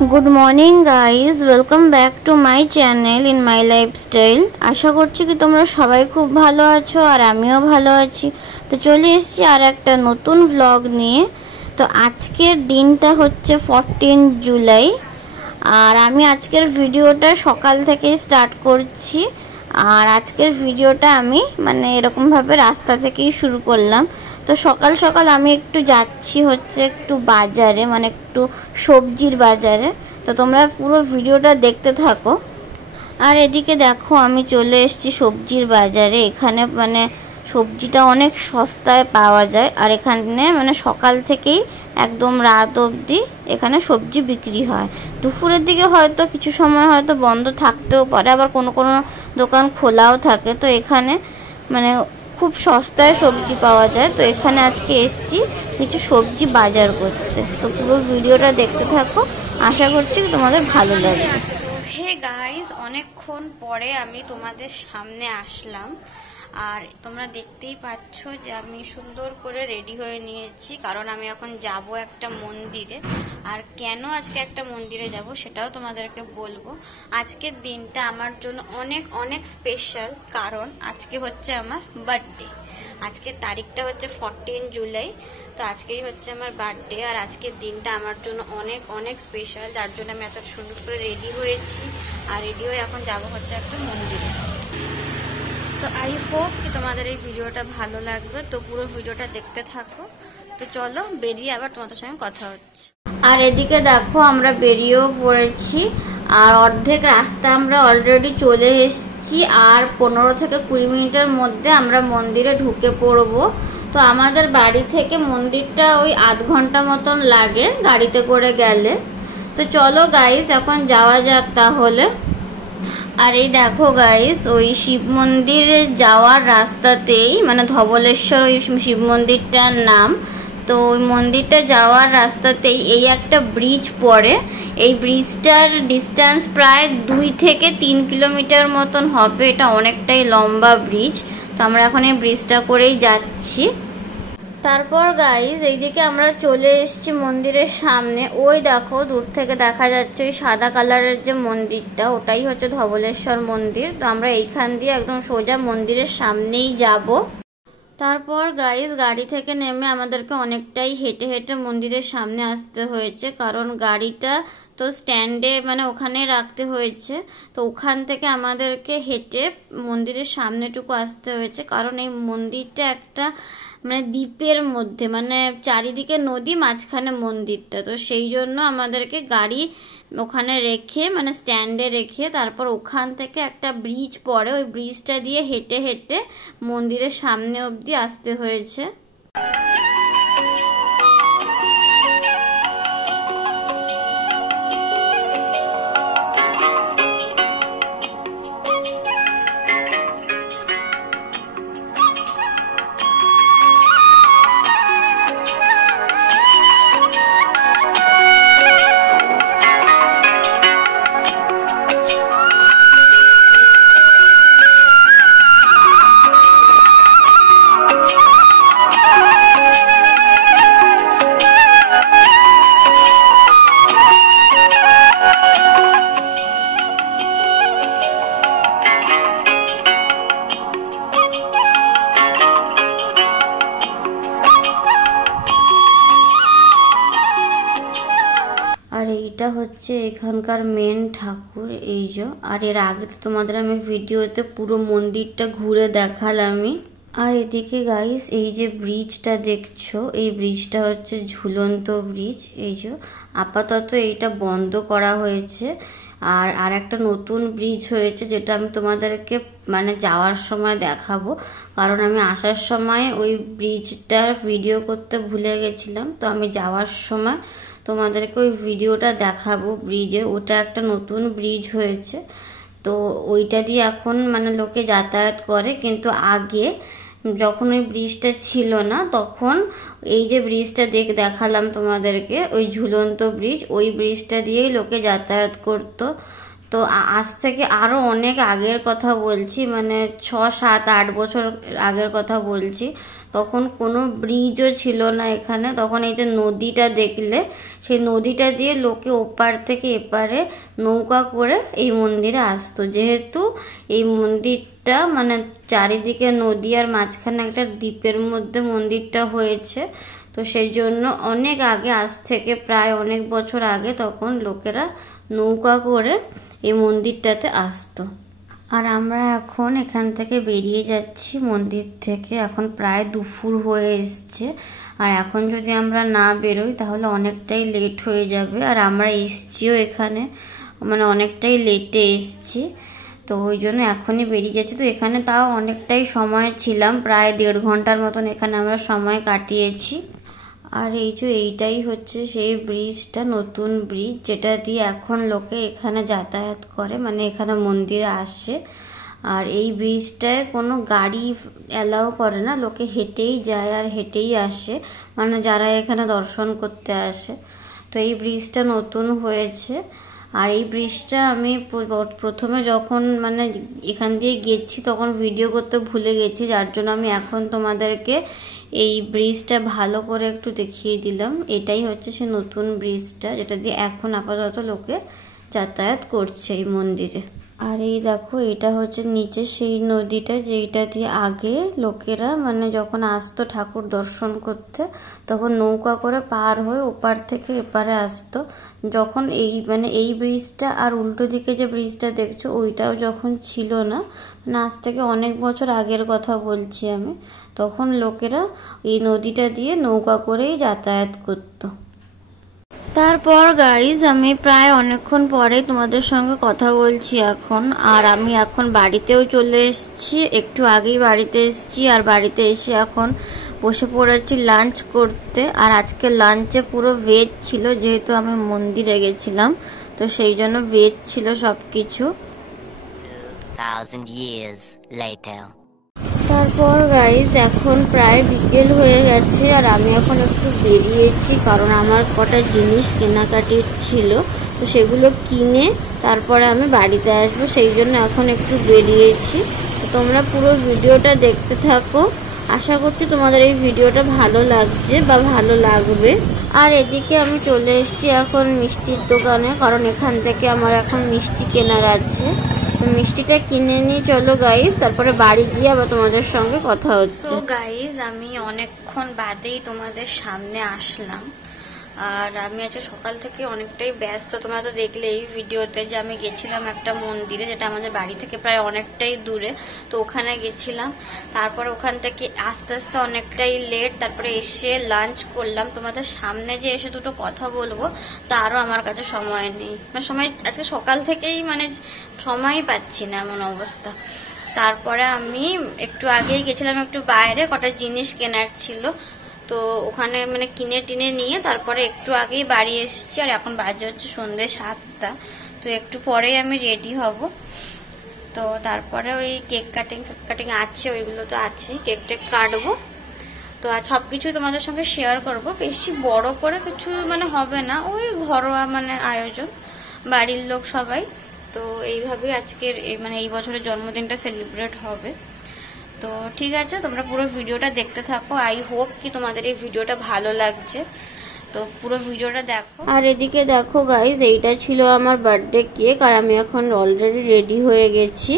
Good morning guys welcome back to my channel in my lifestyle. आशा करছি कि তোমরা সবাই খুব ভালো আছো আর আমিও ভালো আছি। তো চলে এসেছি আর একটা নতুন ব্লগ নিয়ে। তো আজকের দিনটা হচ্ছে 14 জুলাই আর আমি আজকের ভিডিওটা সকাল থেকেই স্টার্ট করছি। আর আজকের ভিডিওটা আমি মানে এরকম ভাবে রাস্তা থেকেই শুরু করলাম। তো সকাল সকাল আমি একটু যাচ্ছি হচ্ছে একটু বাজারে, মানে একটু সবজির বাজারে। তো তোমরা পুরো ভিডিওটা দেখতে থাকো। আর এদিকে দেখো আমি চলে এসেছি সবজির বাজারে। এখানে মানে সবজিটা অনেক সস্তায় পাওয়া যায় আর এখানে মানে সকাল থেকেই একদম রাত অবধি এখানে সবজি বিক্রি হয়। দুপুরের দিকে হয়তো কিছু সময় হয়তো বন্ধ থাকতেও পারে, আবার কোনো কোনো দোকান খোলাও থাকে। তো এখানে মানে খুব সস্তায় সবজি পাওয়া যায়। তো এখানে আজকে এসেছি কিছু সবজি বাজার করতে। তো পুরো ভিডিওটা দেখতে থাকো, আশা করছি তোমাদের ভালো লাগবে। হে গাইস, অনেকক্ষণ পরে আমি তোমাদের সামনে আসলাম আর তোমরা দেখতেই পাচ্ছ যে আমি সুন্দর করে রেডি হয়ে নিয়েছি, কারণ আমি এখন যাব একটা মন্দিরে। আর কেন আজকে একটা মন্দিরে যাব সেটাও তোমাদেরকে বলবো। আজকের দিনটা আমার জন্য অনেক অনেক স্পেশাল, কারণ আজকে হচ্ছে আমার বার্থডে। আজকের তারিখটা হচ্ছে 14 জুলাই। তো আজকেই হচ্ছে আমার বার্থডে আর আজকের দিনটা আমার জন্য অনেক অনেক স্পেশাল, যার জন্য আমি এত সুন্দর করে রেডি হয়েছি। আর রেডি হয়ে এখন যাব হচ্ছে একটা মন্দিরে। তো আই হোপ কি তোমাদের এই ভিডিওটা ভালো লাগবে। তো পুরো ভিডিওটা দেখতে থাকো। তো চলো বেরিয়ে আবার তোমাদের সঙ্গে কথা হচ্ছে। আর এদিকে দেখো আমরা বেরিয়েও পড়েছি আর অর্ধেক রাস্তা আমরা অলরেডি চলে এসেছি। আর 15 থেকে 20 মিনিটের মধ্যে আমরা মন্দিরে ঢুকে পড়বো। তো আমাদের বাড়ি থেকে মন্দিরটা ওই আধ ঘন্টা মতন লাগে গাড়িতে করে গেলে। তো চলো গাইস এখন যাওয়া যাক তাহলে। আর এই দেখো গাইস, ওই শিব মন্দিরে যাওয়ার রাস্তাতেই মানে ধবলেশ্বর ওই শিব মন্দিরটার নাম। তো ওই মন্দিরটা যাওয়ার রাস্তাতেই এই একটা ব্রিজ পড়ে। এই ব্রিজটার ডিস্টেন্স প্রায় 2 থেকে 3 কিলোমিটার মতন হবে। এটা অনেকটাই লম্বা ব্রিজ। তো আমরা এখন এই ব্রিজটা করেই যাচ্ছি। তারপর গাইজ এইদিকে আমরা চলে এসেছি মন্দিরের সামনে। ওই দেখো দূর থেকে দেখা যাচ্ছে ওই সাদা কালারের যে মন্দিরটা, ওটাই হচ্ছে ধবলেশ্বর মন্দির। তো আমরা এইখান দিয়ে একদম সোজা মন্দিরের সামনেই যাব। তারপর গাইজ গাড়ি থেকে নেমে আমাদেরকে অনেকটাই হেঁটে হেঁটে মন্দিরের সামনে আসতে হয়েছে, কারণ গাড়িটা তো স্ট্যান্ডে মানে ওখানে রাখতে হয়েছে। তো ওখান থেকে আমাদেরকে হেঁটে মন্দিরের সামনেটুকু আসতে হয়েছে, কারণ এই মন্দিরটা একটা মানে দ্বীপের মধ্যে, মানে চারিদিকে নদী, মাঝখানে মন্দিরটা। তো সেই জন্য আমাদেরকে গাড়ি ওখানে রেখে মানে স্ট্যান্ডে রেখে তারপর ওখান থেকে একটা ব্রিজ পড়ে, ওই ব্রিজটা দিয়ে হেঁটে হেঁটে মন্দিরের সামনে অবধি আসতে হয়েছে। আর এইটা হচ্ছে এখানকার মেন ঠাকুর, এই যে। আর এর আগে তো তোমাদের আমি ভিডিওতে পুরো মন্দিরটা ঘুরে দেখালামই। আর এদিকে গাইস এই যে ব্রিজটা দেখছো, এই ব্রিজটা হচ্ছে ঝুলন্ত ব্রিজ। এই যে আপাতত এইটা বন্ধ করা হয়েছে। আর একটা নতুন ব্রিজ হয়েছে, যেটা আমি তোমাদেরকে মানে যাওয়ার সময় দেখাবো, কারণ আমি আসার সময় ওই ব্রিজটার ভিডিও করতে ভুলে গেছিলাম। তো আমি যাওয়ার সময় তোমাদেরকে ওই ভিডিওটা দেখাবো ব্রিজের। ওটা একটা নতুন ব্রিজ হয়েছে। তো ওইটা দিয়ে এখন মানে লোকে যাতায়াত করে, কিন্তু আগে যখন ওই ব্রিজটা ছিল না তখন এই যে ব্রিজটা দেখালাম তোমাদেরকে, ওই ঝুলন্ত ব্রিজ, ওই ব্রিজটা দিয়েই লোকে যাতায়াত করতো। তো আজ থেকে আরও অনেক আগের কথা বলছি, মানে 6-7-8 বছর আগের কথা বলছি। তখন কোনো ব্রিজও ছিল না এখানে। তখন এই যে নদীটা দেখলে, সেই নদীটা দিয়ে লোকে ওপার থেকে এপারে নৌকা করে এই মন্দিরে আসতো। যেহেতু এই মন্দিরটা মানে চারিদিকে নদী আর মাঝখানে একটা দ্বীপের মধ্যে মন্দিরটা হয়েছে, তো সেই জন্য অনেক আগে, আজ থেকে প্রায় অনেক বছর আগে, তখন লোকেরা নৌকা করে এই মন্দিরটাতে আসতো। আর আমরা এখন এখান থেকে বেরিয়ে যাচ্ছি মন্দির থেকে। এখন প্রায় দুপুর হয়ে এসছে, আর এখন যদি আমরা না বেরোই তাহলে অনেকটাই লেট হয়ে যাবে। আর আমরা এসছিও এখানে, মানে অনেকটাই লেটে এসছি, তো ওই জন্য এখনই বেরিয়ে যাচ্ছি। তো এখানে তাও অনেকটাই সময় ছিলাম, প্রায় 1.5 ঘন্টার মতন এখানে আমরা সময় কাটিয়েছি। আর এই যে এইটাই হচ্ছে সেই ব্রিজটা, নতুন ব্রিজ, যেটা দিয়ে এখন লোকে এখানে যাতায়াত করে, মানে এখানে মন্দিরে আসে। আর এই ব্রিজটায় কোনো গাড়ি অ্যালাউ করে না, লোকে হেঁটেই যায় আর হেঁটেই আসে, মানে যারা এখানে দর্শন করতে আসে। তো এই ব্রিজটা নতুন হয়েছে। আর এই ব্রিজটা আমি প্রথমে যখন মানে এখান দিয়ে গেছি তখন ভিডিও করতে ভুলে গেছি, যার জন্য আমি এখন তোমাদেরকে এই ব্রিজটা ভালো করে একটু দেখিয়ে দিলাম। এটাই হচ্ছে সে নতুন ব্রিজটা, যেটা দিয়ে এখন আপাতত লোকে যাতায়াত করছে এই মন্দিরে। আর এই দেখো, এটা হচ্ছে নিচে সেই নদীটা যেটা দিয়ে আগে লোকেরা মানে যখন আসতো ঠাকুর দর্শন করতে, তখন নৌকা করে পার হয়ে ওপার থেকে এপারে আসতো। যখন এই মানে এই ব্রিজটা আর উল্টো দিকে যে ব্রিজটা দেখছো ওইটাও যখন ছিল না, মানে আজ থেকে অনেক বছর আগের কথা বলছি আমি, তখন লোকেরা এই নদীটা দিয়ে নৌকা করেই যাতায়াত করতো। তারপর গাইজ আমি প্রায় অনেকক্ষণ পরে তোমাদের সঙ্গে কথা বলছি এখন। আর আমি এখন বাড়িতেও চলে এসেছি, একটু আগেই বাড়িতে এসেছি। আর বাড়িতে এসে এখন বসে পড়েছি লাঞ্চ করতে। আর আজকে লাঞ্চে পুরো ভেজ ছিল, যেহেতু আমি মন্দিরে গেছিলাম, তো সেই জন্য ভেজ ছিল সব কিছু। 2000 years later. তারপর গাইজ এখন প্রায় বিকেল হয়ে গেছে, আর আমি এখন একটু বেরিয়েছি, কারণ আমার কটা জিনিস কেনাকাটির ছিল, তো সেগুলো কিনে তারপরে আমি বাড়িতে আসবো, সেই জন্য এখন একটু বেরিয়েছি। তো তোমরা পুরো ভিডিওটা দেখতে থাকো, আশা করছি তোমাদের এই ভিডিওটা ভালো লাগছে বা ভালো লাগবে। আর এদিকে আমি চলে এসেছি এখন মিষ্টির দোকানে, কারণ এখান থেকে আমার এখন মিষ্টি কেনার আছে। তো মিষ্টিটা কিনে নিয়ে চলো গাইজ, তারপরে বাড়ি গিয়ে আবার তোমাদের সঙ্গে কথা হচ্ছে। তো গাইজ আমি অনেকক্ষণ বাদেই তোমাদের সামনে আসলাম। আর আমি আজকে সকাল থেকে অনেকটাই ব্যস্ত, তোমরা তো দেখলে এই ভিডিওতে যে আমি গেছিলাম একটা মন্দিরে, যেটা আমাদের বাড়ি থেকে প্রায় অনেকটাই দূরে, তো ওখানে গেছিলাম। তারপরে ওখান থেকে আস্তে আস্তে অনেকটাই লেট, তারপরে এসে লাঞ্চ করলাম। তোমাদের সামনে যে এসে দুটো কথা বলবো তারও আমার কাছে সময় নেই, মানে সময় আজকে সকাল থেকেই মানে সময়ই পাচ্ছি না, এমন অবস্থা। তারপরে আমি একটু আগেই গেছিলাম একটু বাইরে, কটা জিনিস কেনার ছিল, তো ওখানে মানে কিনে টিনে নিয়ে তারপরে একটু আগেই বাড়ি এসেছি। আর এখন বাজে হচ্ছে সন্ধ্যে 7টা, তো একটু পরেই আমি রেডি হব। তো তারপরে ওই কেক কাটিং আছে, ওইগুলো তো আছে, কেক টেক কাটবো। তো আর সবকিছু তোমাদের সঙ্গে শেয়ার করব, বেশি বড় করে কিছু মানে হবে না, ওই ঘরোয়া মানে আয়োজন, বাড়ির লোক সবাই। তো এইভাবেই আজকের মানে এই বছরের জন্মদিনটা সেলিব্রেট হবে। তো ঠিক আছে, তোমরা পুরো ভিডিওটা দেখতে থাকো। আই হোপ কি তোমাদের এই ভিডিওটা ভালো লাগছে, তো পুরো ভিডিওটা দেখো। আর এদিকে দেখো গাইজ, এইটা ছিল আমার বার্থডে কেক, আর আমি এখন অলরেডি রেডি হয়ে গেছি।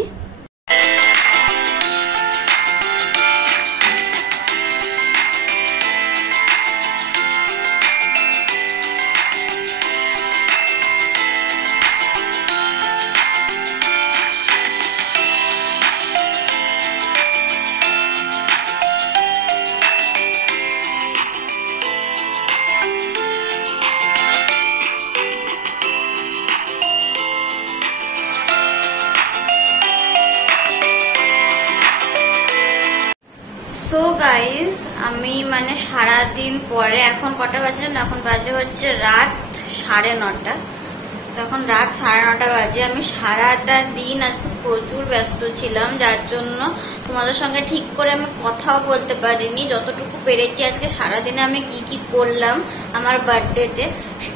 সো গাইজ আমি মানে সারাদিন পরে, এখন কটা বাজে না, এখন বাজে হচ্ছে রাত 9:30। তো এখন রাত 9:30 বাজে। আমি সারাটা দিন আজকে প্রচুর ব্যস্ত ছিলাম, যার জন্য তোমাদের সঙ্গে ঠিক করে আমি কথাও বলতে পারিনি। যতটুকু পেরেছি আজকে সারাদিনে আমি কি কি করলাম আমার বার্থডেতে,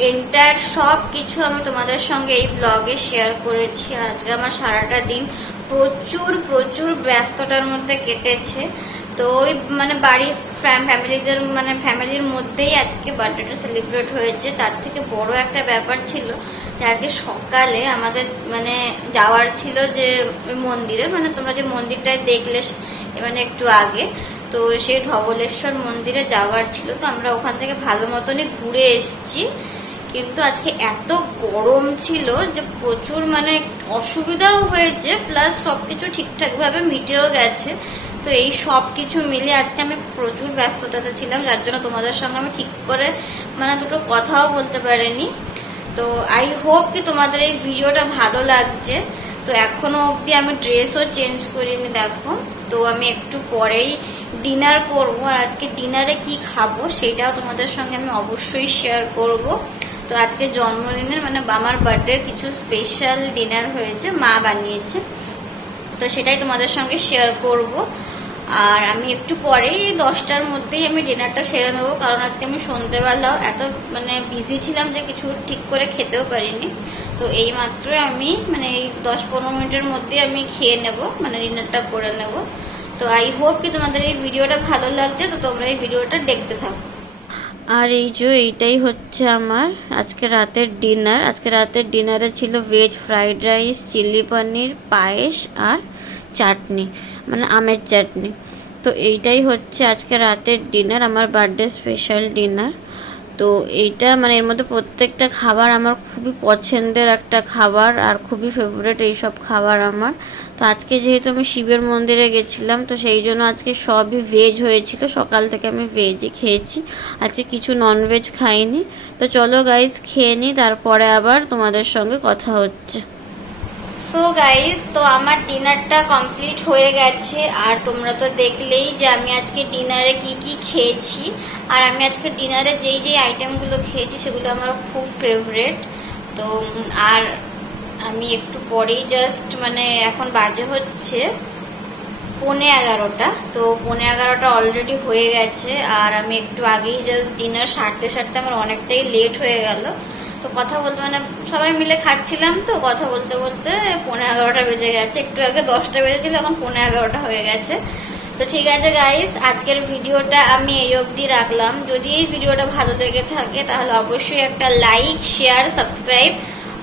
এন্টায়ার সব কিছু আমি তোমাদের সঙ্গে এই ব্লগে শেয়ার করেছি। আর আজকে আমার সারাটা দিন প্রচুর প্রচুর ব্যস্ততার মধ্যে কেটেছে। তো ওই মানে বাড়ির ফ্যামিলির মধ্যেই আজকে বার্থডেটা সেলিব্রেট হয়েছে। তার থেকে বড় একটা ব্যাপার ছিল যে আজকে সকালে আমাদের মানে যাওয়ার ছিল যে মন্দিরে, মানে তোমরা যে মন্দিরটায় দেখলে মানে একটু আগে, তো সেই ধবলেশ্বর মন্দিরে যাওয়ার ছিল। তো আমরা ওখান থেকে ভালো মতনই ঘুরে এসেছি, কিন্তু আজকে এত গরম ছিল যে প্রচুর মানে অসুবিধাও হয়েছে, প্লাস সবকিছু ঠিকঠাক ভাবে মিটেও গেছে। তো এই সব কিছু মিলে আজকে আমি প্রচুর ব্যস্ততাতে ছিলাম, যার জন্য তোমাদের সঙ্গে আমি ঠিক করে মানে দুটো কথাও বলতে পারিনি। তো আই হোপ কি তোমাদের এই ভিডিওটা ভালো লাগছে। তো এখনো অবধি আমি ড্রেসও চেঞ্জ করিনি, দেখো। তো আমি একটু পরেই ডিনার করব, আর আজকে ডিনারে কি খাবো সেটাও তোমাদের সঙ্গে আমি অবশ্যই শেয়ার করব। তো আজকে জন্মদিনের মানে আমার বার্থডের কিছু স্পেশাল ডিনার হয়েছে, মা বানিয়েছে, তো সেটাই তোমাদের সঙ্গে শেয়ার করব। আর আমি একটু পরেই 10টার মধ্যেই আমি ডিনারটা সেরে নেবো, কারণ আজকে আমি সন্ধ্যেবেলাও এত মানে বিজি ছিলাম যে কিছু ঠিক করে খেতেও পারিনি। তো এই মাত্র আমি মানে এই 10-15 মিনিটের মধ্যে আমি খেয়ে নেব, মানে ডিনারটা করে নেব। তো আই হোপ কি তোমাদের এই ভিডিওটা ভালো লাগছে, তো তোমরা এই ভিডিওটা দেখতে থাকো। আর এই যে এইটাই হচ্ছে আমার আজকে রাতের ডিনার। আজকে রাতের ডিনারে ছিল ভেজ ফ্রাইড রাইস, চিলি পনির, পায়েস আর চাটনি, মানে আমের চাটনি। তো এইটাই হচ্ছে আজকে রাতের ডিনার, আমার বার্থডে স্পেশাল ডিনার। তো এইটা মানে এর মধ্যে প্রত্যেকটা খাবার আমার খুবই পছন্দের একটা খাবার, আর খুবই ফেভারিট এইসব খাবার আমার। তো আজকে যেহেতু আমি শিবের মন্দিরে গেছিলাম, তো সেই জন্য আজকে সবই ভেজ হয়েছিল, সকাল থেকে আমি ভেজই খেয়েছি, আজকে কিছু ননভেজ খাইনি। তো চলো গাইজ খেয়ে নিই, তারপরে আবার তোমাদের সঙ্গে কথা হচ্ছে। সো গাইজ, তো আমার ডিনারটা কমপ্লিট হয়ে গেছে, আর তোমরা তো দেখলেই যে আমি আজকে ডিনারে কি কি খেয়েছি। আর আমি আজকে ডিনারে যেই যেই আইটেমগুলো খেয়েছি সেগুলো আমার খুব ফেভারিট। তো আর আমি একটু পরেই জাস্ট মানে এখন বাজে হচ্ছে 11:15, তো 11:15 অলরেডি হয়ে গেছে। আর আমি একটু আগেই জাস্ট ডিনার সারতে আমার অনেকটাই লেট হয়ে গেল। তো কথা বলতে মানে সবাই মিলে খাচ্ছিলাম, তো কথা বলতে বলতে 11:15 বেজে গেছে। একটু আগে 10টা বেজেছিল, এখন 11:15 হয়ে গেছে। তো ঠিক আছে গাইস, আজকের ভিডিওটা আমি এই অবধি রাখলাম। যদি এই ভিডিওটা ভালো লেগে থাকে তাহলে অবশ্যই একটা লাইক, শেয়ার, সাবস্ক্রাইব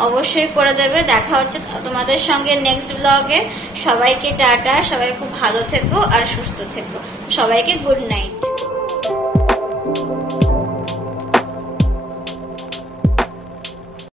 অবশ্যই করে দেবে। দেখা হচ্ছে তোমাদের সঙ্গে নেক্সট ব্লগে। সবাইকে টাটা, সবাই খুব ভালো থেকো আর সুস্থ থেকো। সবাইকে গুড নাইট।